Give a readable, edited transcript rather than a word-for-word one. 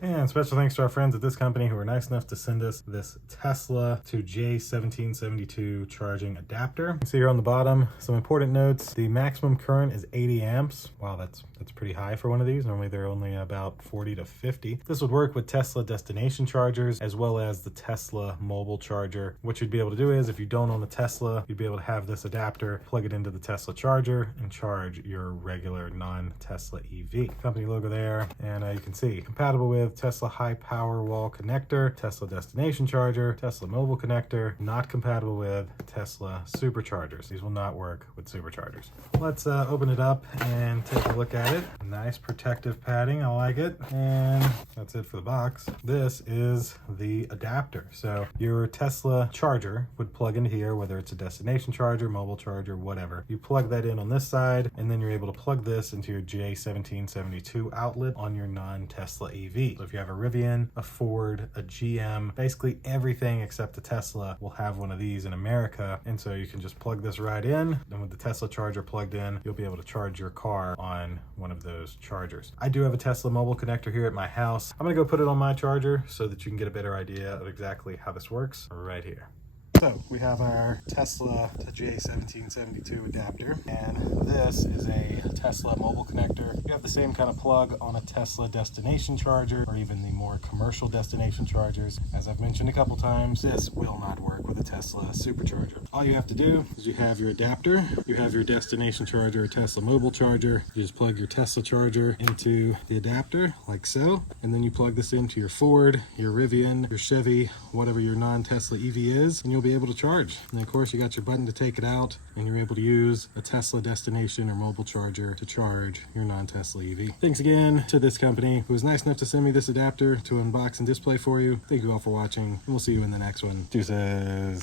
And special thanks to our friends at this company who were nice enough to send us this Tesla to J1772 charging adapter. You can see here on the bottom, some important notes. The maximum current is 80 amps. Wow, that's pretty high for one of these. Normally they're only about 40 to 50. This would work with Tesla destination chargers as well as the Tesla mobile charger. What you'd be able to do is if you don't own a Tesla, you'd be able to have this adapter, plug it into the Tesla charger and charge your regular non-Tesla EV. Company logo there, and you can see compatible with Tesla high power wall connector, Tesla destination charger, Tesla mobile connector, not compatible with Tesla superchargers. These will not work with superchargers. Let's open it up and take a look at it. Nice protective padding, I like it. And that's it for the box. This is the adapter. So your Tesla charger would plug into here, whether it's a destination charger, mobile charger, whatever. You plug that in on this side, and then you're able to plug this into your J1772 outlet on your non-Tesla EV. So if you have a Rivian, a Ford, a GM, basically everything except the Tesla will have one of these in America. And so you can just plug this right in, and with the Tesla charger plugged in, you'll be able to charge your car on one of those chargers. I do have a Tesla mobile connector here at my house. I'm gonna go put it on my charger so that you can get a better idea of exactly how this works right here. So we have our Tesla to J1772 adapter, and this is a Tesla mobile connector. You have the same kind of plug on a Tesla destination charger or even the more commercial destination chargers. As I've mentioned a couple times, this will not work with a Tesla supercharger. All you have to do is you have your adapter, you have your destination charger or Tesla mobile charger. You just plug your Tesla charger into the adapter like so, and then you plug this into your Ford, your Rivian, your Chevy, whatever your non-Tesla EV is, and you'll be able to charge. And of course you got your button to take it out, and you're able to use a Tesla destination or mobile charger to charge your non-Tesla EV. Thanks again to this company who was nice enough to send me this adapter to unbox and display for you. Thank you all for watching, and we'll see you in the next one. Deuces.